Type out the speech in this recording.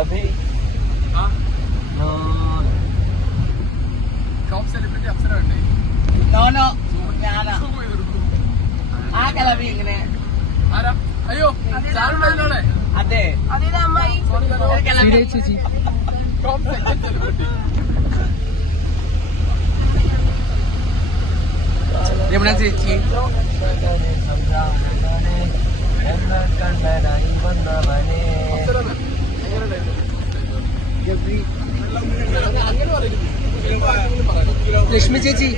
अभी top celebrity Apsara ഉണ്ട്. No no ഞാനാ ആ കലവി ഇങ്ങനെ ആരാ? അയ്യോ ചാരുണ്ടായിരുന്നോടെ. അതെ ചേച്ചി ടോപ്പ് സെക്കൻഡ് സെലിബ്രിറ്റി. യമുന ചേച്ചി ലക്ഷ്മി ചേച്ചി